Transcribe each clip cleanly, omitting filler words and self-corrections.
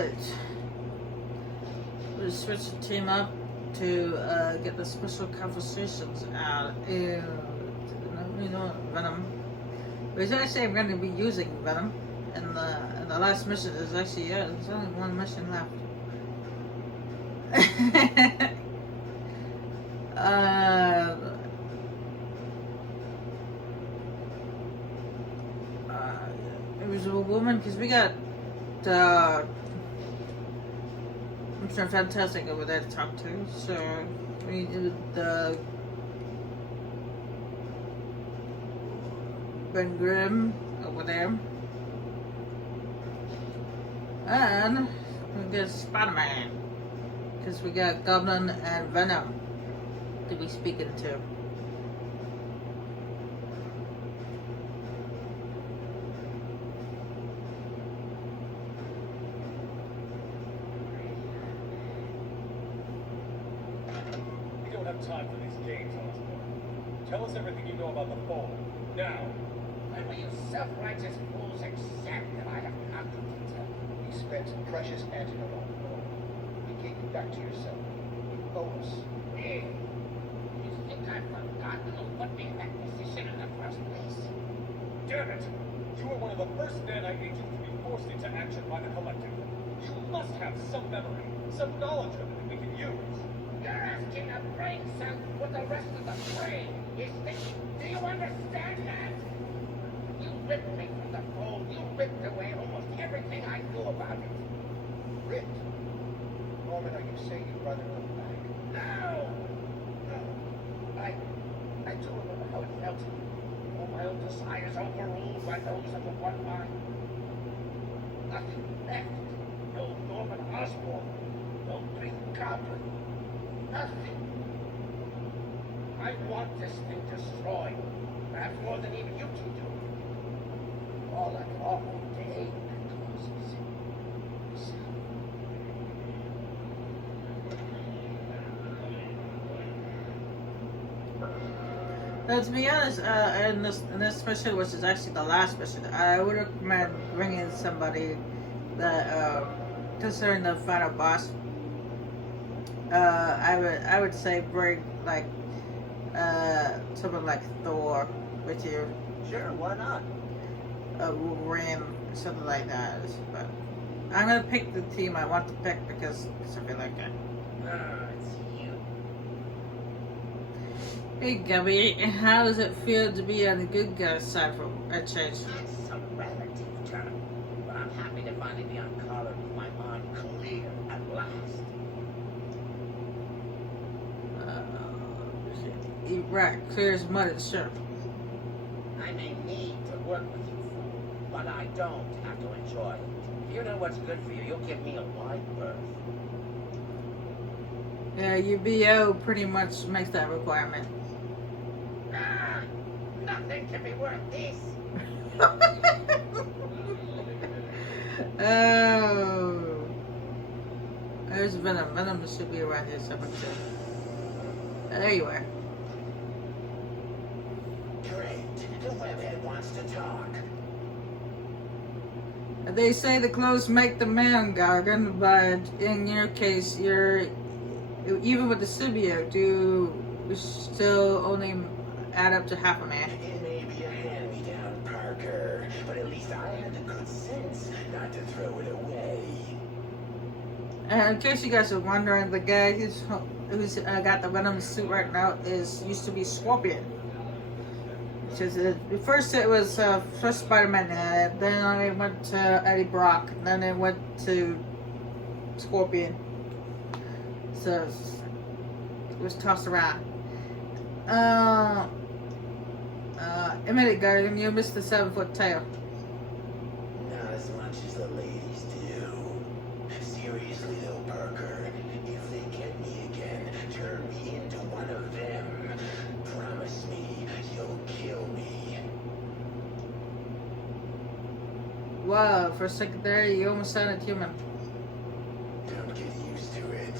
Alright. We switched the team up to get the special conversations out. Venom. But actually, I'm going to be using Venom. And the last mission is actually, there's only one mission left. It was a woman, because we got Mr. Fantastic over there to talk to, so we did the Ben Grimm over there, and we got Spider-Man, because we got Goblin and Venom to be speaking to. Time for these games, Osborn. Tell us everything you know about the phone. Now. When will you self-righteous fools accept that I have not the detail? You spent precious antidote on the phone. We gave you back to yourself. You owe us. Me? You think I've forgotten who put me in that position in the first place? Damn it! You were one of the first Nanite agents to be forced into action by the Collective. You must have some memory, some knowledge of it that we can use. You're asking a brain cell what the rest of the brain is thinking. Do you understand that? You ripped me from the fold. You ripped away almost everything I knew about it. Ripped? Norman, are you saying you'd rather go back? No! No. I do remember how it felt. All my own desires overruled by those of the one mind. Nothing left. No Norman Osborn. No Green Goblin. Nothing. I want this thing destroyed. Perhaps more than even you two do. All that awful day causes. Now, to be honest, in this mission, which is actually the last mission, I would recommend bringing somebody that, considering the final boss. I would say bring like someone like Thor with you. Sure, why not? Wolverine, something like that. But I'm gonna pick the team I want to pick because I feel like it. It's you. Hey Gabby, how does it feel to be on the good guy's side for a change? That's a relative term. But I'm happy to finally be on color with my mind clear at last. Right, clear as mud, sure. I may need to work with you, fool, but I don't have to enjoy it. If you know what's good for you, you'll give me a wide berth. Yeah, UBO pretty much makes that requirement. Ah, nothing can be worth this. Oh. There's Venom. Venom should be around here somewhere too. There you are. Great. The webhead wants to talk. They say the clothes make the man, Gargan, but in your case, you're even with the symbiote, you still only add up to half a man. It may be a hand-me-down, Parker, but at least I had the good sense not to throw it away. And in case you guys are wondering, the guy who's got the Venom suit right now used to be Scorpion. Because first it was first Spider-Man, then it went to Eddie Brock, then it went to Scorpion. So it was tossed around. Admit it, Guardian, you missed the 7-foot tail. Not as much as the ladies do. Seriously though, Parker, if they get me again, turn me into one of them. Promise me you'll kill me. Wow, for a second there, you almost sounded human. Don't get used to it.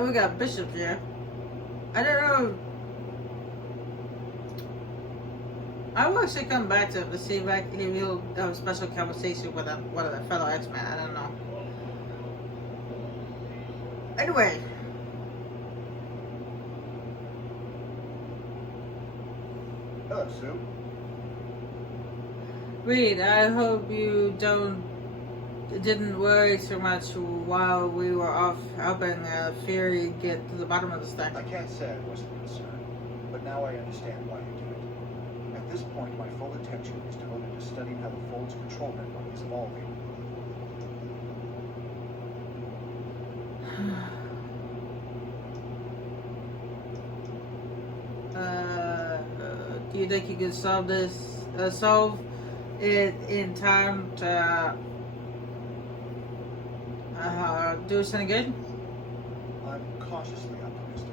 We got Bishop here. I don't know. I will actually come back to it to see if he'll have a special conversation with one of the fellow X-Men. I don't know. Anyway, Hello, Sue. Reed, I hope you didn't worry too much while we were off helping Fury get to the bottom of this thing. I can't say I wasn't concerned, but now I understand why you did it. At this point, my full attention is devoted to studying how the Fold's control network is evolving. Do you think you could solve it in time to do us any good? I'm cautiously optimistic.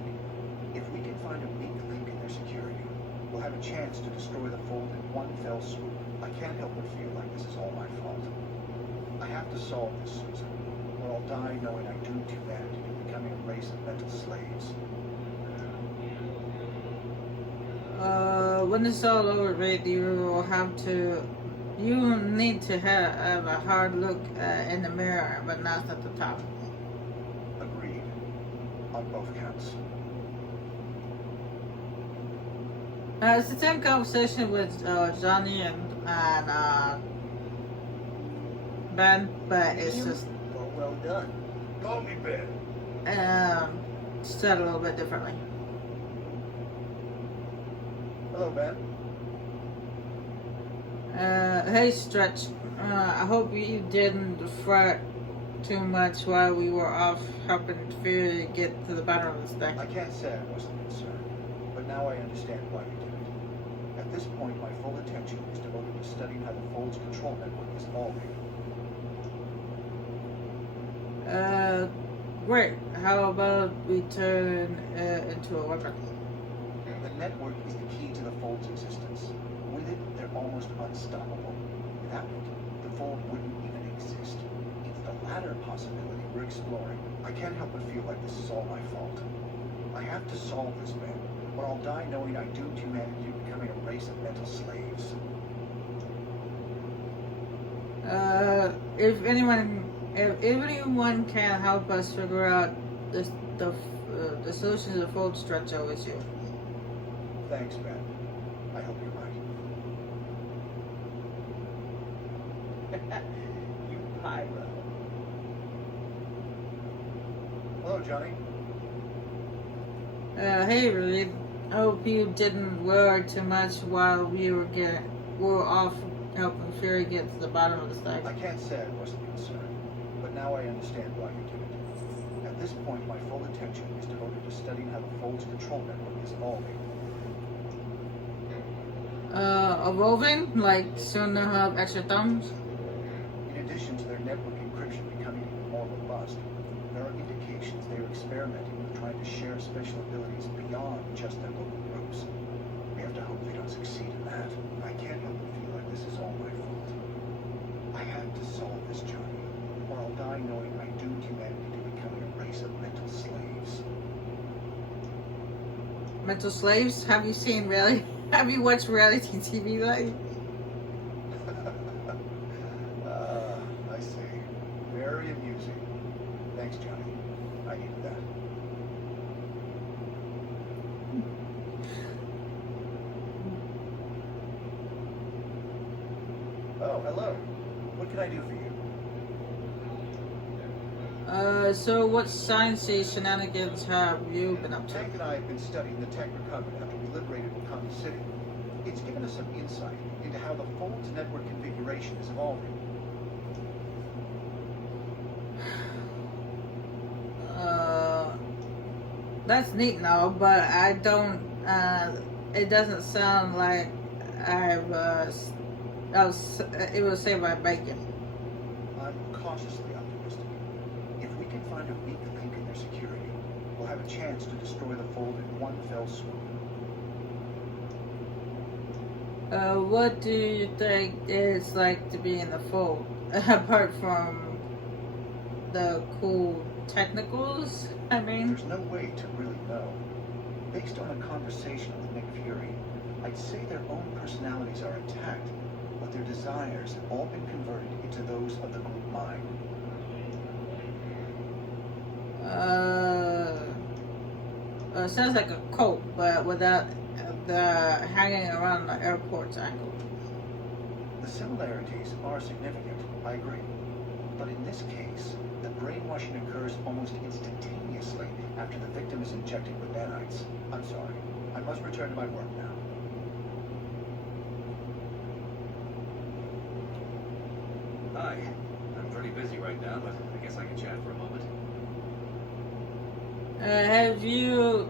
If we can find a weak link in their security, we'll have a chance to destroy the Fold in one fell swoop. I can't help but feel like this is all my fault. I have to solve this, Susan, or I'll die knowing I doomed humanity to becoming a race of mental slaves. When it's all over, Reed, you need to have a hard look in the mirror, but not at the top. Agreed. On both counts. It's the same conversation with Johnny and Ben, but it's just Well done. Call me Ben. said a little bit differently. Hello, Ben. Hey, Stretch. I hope you didn't fret too much while we were off helping Fury get to the bottom of this thing. I can't say I wasn't concerned, but now I understand why you did it. At this point, my full attention is devoted to studying how the Fold's control network is evolving. Great. How about we turn into a weapon? The network is the key to the Fold's existence. With it, they're almost unstoppable. Without it, the Fold wouldn't even exist. It's the latter possibility we're exploring. I can't help but feel like this is all my fault. I have to solve this, Ben, or I'll die knowing I doomed humanity to becoming a race of mental slaves. If anyone can help us figure out the solution to the Fold, Stretch, always you. Thanks, Ben. I hope you're right. You pyro. Hello, Johnny. Hey, Reed. I hope you didn't worry too much while we were off helping Fury get to the bottom of the thing. I can't say I wasn't concerned, but now I understand why you did it. At this point, my full attention is devoted to studying how the Fold's control network is evolving. Evolving? Like soon they'll have extra thumbs? In addition to their network encryption becoming even more robust, there are indications they are experimenting with trying to share special abilities beyond just their local groups. We have to hope they don't succeed in that. I can't help but feel like this is all my fault. I have to solve this, Johnny, or I'll die knowing I doomed humanity to becoming a race of mental slaves. Mental slaves? Have you seen really? Have you watched reality TV like? I see. Very amusing. Thanks, Johnny. I needed that. Oh, hello. What can I do for you? So what sciencey shenanigans have you been up to? Tank and I have been studying the tech recovery after we liberated Wakanda City. It's given us some insight into how the Fold's network configuration is evolving. That's neat now, but I don't, it doesn't sound like it was saved by bacon. I'm cautiously optimistic. If we can find a weak link in their security, we'll have a chance to destroy the Fold in one fell swoop. What do you think it's like to be in the Fold? Apart from the cool technicals, I mean. There's no way to really know. Based on a conversation with Nick Fury, I I'd say their own personalities are intact, but their desires have all been converted into those of the group mind. Sounds like a cult, but without the hanging around the airports angle. The similarities are significant, I agree. But in this case, the brainwashing occurs almost instantaneously after the victim is injected with nanites. I'm sorry. I must return to my work now. Hi. I'm pretty busy right now, but I guess I can chat for a moment. Have you,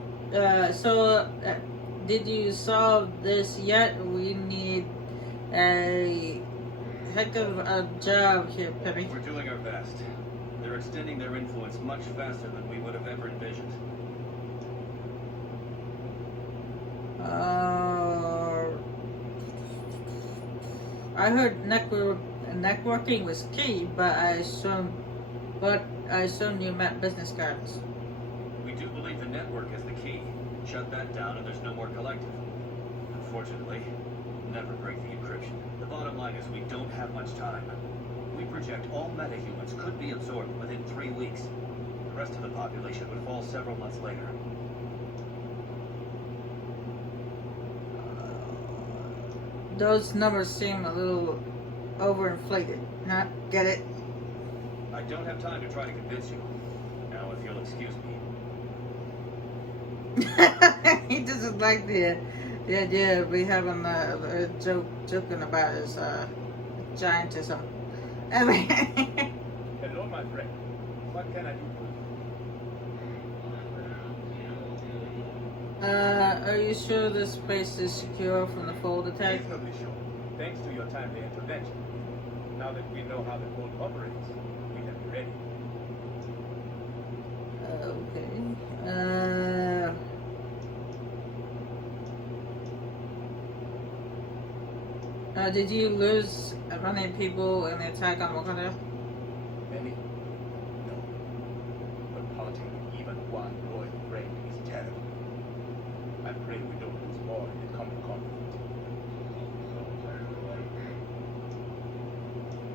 did you solve this yet? We need a heck of a job here, Peppy. We're doing our best. They're extending their influence much faster than we would have ever envisioned. I heard networking was key, but I assume you meant business cards. We do believe the network is the key. Shut that down and there's no more collective. Unfortunately, never break the encryption. The bottom line is we don't have much time. We project all metahumans could be absorbed within 3 weeks. The rest of the population would fall several months later. Those numbers seem a little overinflated. Huh? Get it? I don't have time to try to convince you. Now, if you'll excuse me. He doesn't like the idea of me having a joking about his giantism. I mean, Hello, my friend. What can I do for you? are you sure this place is secure from the fold attack? Reasonably sure. Thanks to your timely intervention. Now that we know how the code operates, we can be ready. Okay. Did you lose many people in the attack on Wakanda? Many? No. But parting even one loyal friend is terrible. I pray we don't lose more in the coming conflict.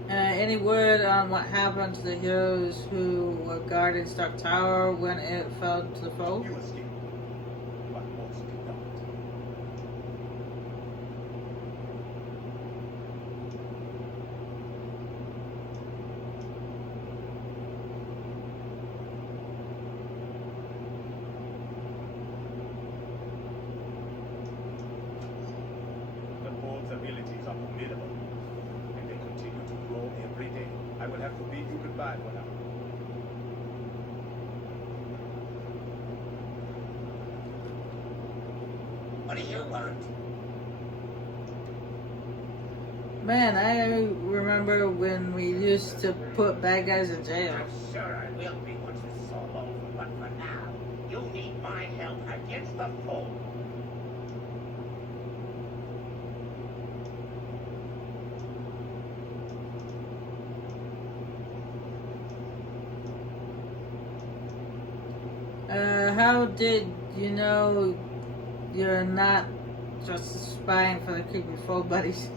Any word on what happened to the heroes who were guarding Stark Tower when it fell to the foe? You escaped, but most did not. The Bold's abilities are formidable, and they continue to grow every day. I will have to bid you goodbye for now. What do you want? Man, I remember when we used to put bad guys in jail. I'm sure I will be once this is all over, but for now, you need my help against the foe. How did you know you're not just spying for the creepy foe buddies?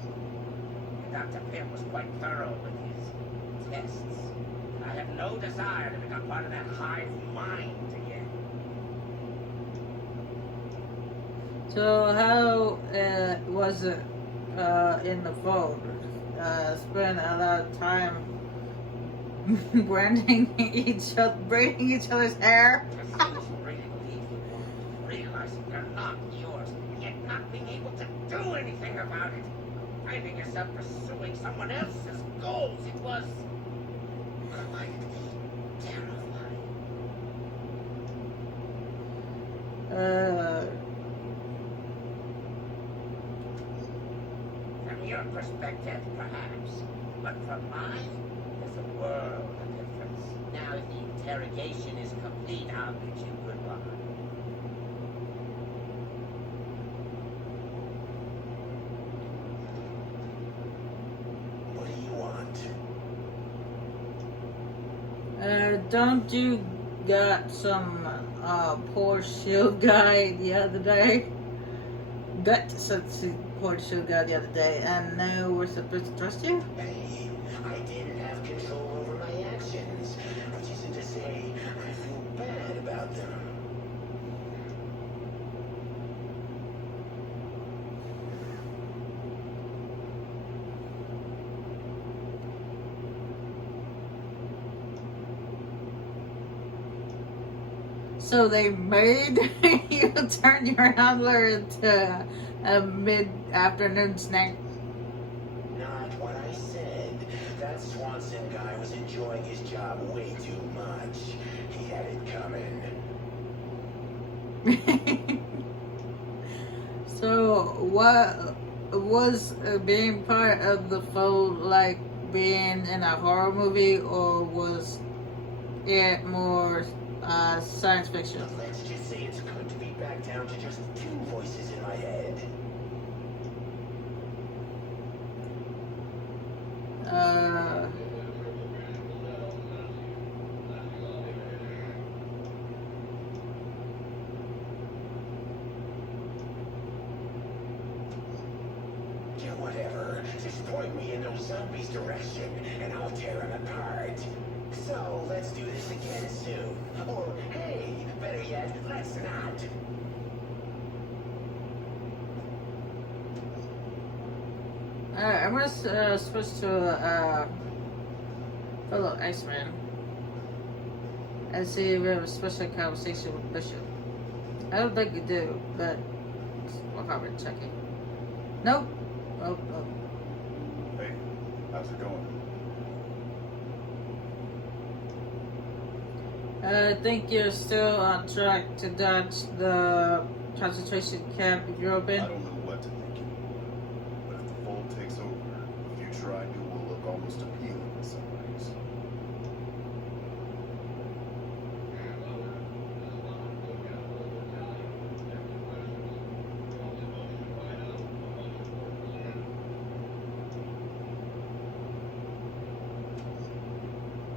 Dr. Pym was quite thorough with his tests. I have no desire to become part of that hive mind again. So how was it in the fold? Spend a lot of time braiding each other's hair. It seems you really believe you want, realizing they're not yours, and yet not being able to do anything about it. Finding yourself pursuing someone else's goals. It was quite terrifying. From your perspective, perhaps, but from mine, there's a world of difference. Now, if the interrogation is complete, I'll bid you goodbye. What do you want? Don't you got some poor shield guy the other day gut since the report show got the other day, and now we're supposed to trust you? Hey, I didn't have control over my actions, which isn't to say I feel bad about them. So they made you turn your handler into a mid-afternoon snack. Not what I said. That Swanson guy was enjoying his job way too much. He had it coming. So what was being part of the fold like being in a horror movie, or was it more science fiction? Let's just say it's good to be back down to just two voices in my head. Yeah, whatever. Just point me in those zombies' direction, and I'll tear them apart. So, let's do this again soon. Or, hey, better yet, let's not. I was supposed to follow Iceman and see if we have a special conversation with Bishop. I don't think we do, but we'll have it checking. Nope. Oh. Hey, how's it going? I think you're still on track to dodge the concentration camp I European. don't know what to think anymore. But if the fold takes over, the future I knew will look almost appealing in some ways.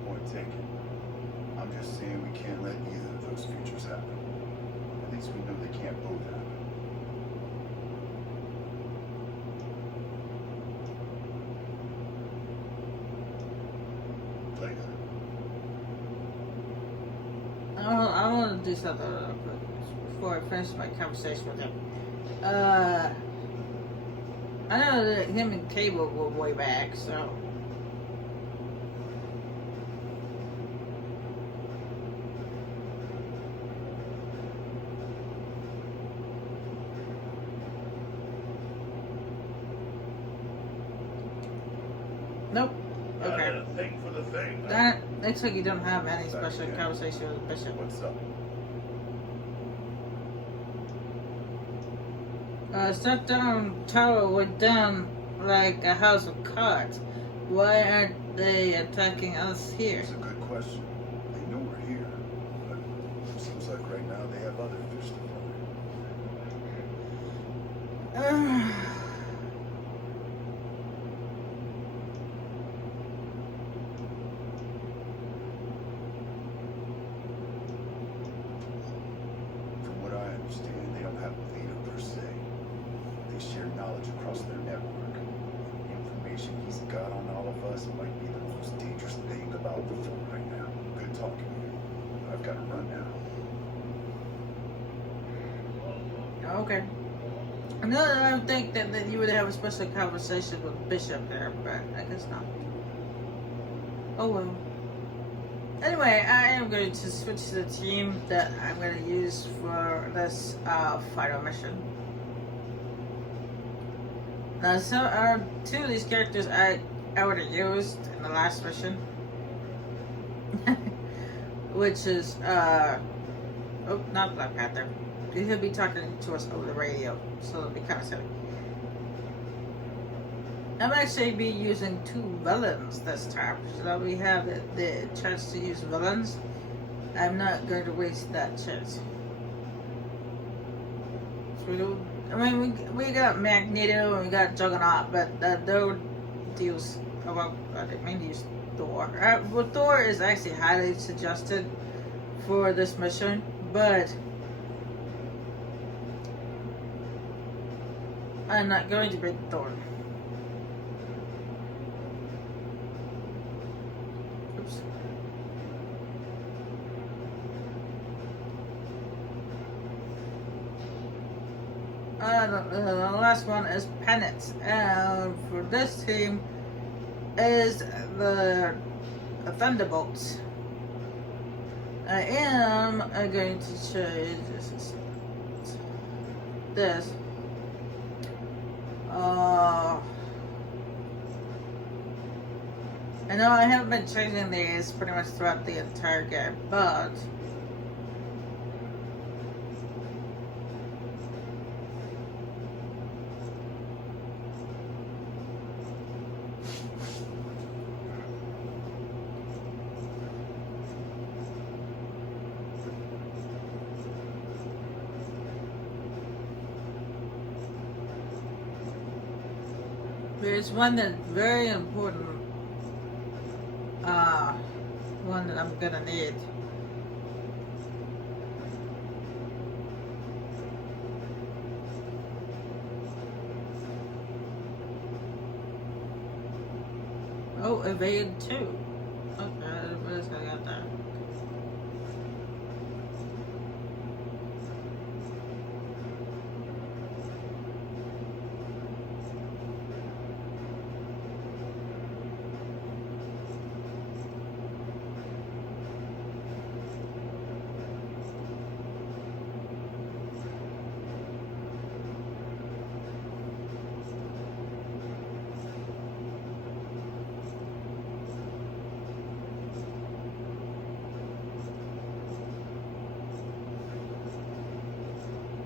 Point taken. I'm just saying we can't let either of those futures happen. At least we know they can't both happen. Later. I want to do something real quick before I finish my conversation with him. I know that him and Cable were way back, so. Nope. Got Okay. a thing for the thing. huh? That looks like you don't have any special conversation with the Bishop. What's up? Shutdown Tower went down like a house of cards. Why aren't they attacking us here? It's a good question. They know we're here, but it seems like right now they have other fish to fry. From what I understand, they don't have a leader per se. They share knowledge across their network. The information he's got on all of us might be the most dangerous thing about the Fold right now. Good talking to you. But I've got to run now. Okay. No, I don't think that you would have a special conversation with Bishop there, but I guess not. Oh well. Anyway, I am going to switch to the team that I'm going to use for this final mission. Now, two of these characters I already used in the last mission, which is oh, not Black Panther. He'll be talking to us over the radio, so it'll be kind of silly. I'm actually be using two villains this time, so we have the chance to use villains. I'm not going to waste that chance. So we got Magneto and we got Juggernaut, but those deals about they mainly use Thor. Well, Thor is actually highly suggested for this mission, but I'm not going to break Thor. Oops. The last one is Penance, and for this team is the Thunderbolts. I am going to change this. I know I haven't been changing these pretty much throughout the entire game, but there's one that's very important, one that I'm gonna need. Oh, evade 2. Okay, what is I got that?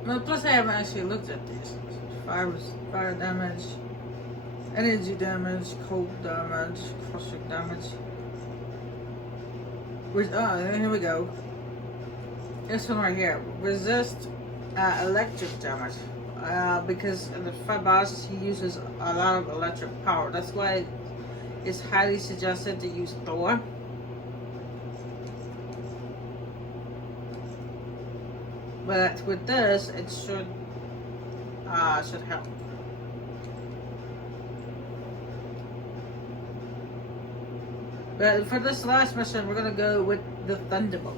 Well, plus I haven't actually looked at these. Fire damage, energy damage, cold damage, crushing damage. Here we go. This one right here. Resist electric damage. Because in the fight boss he uses a lot of electric power. That's why it's highly suggested to use Thor. But with this, it should help. But for this last mission, we're gonna go with the Thunderbolt.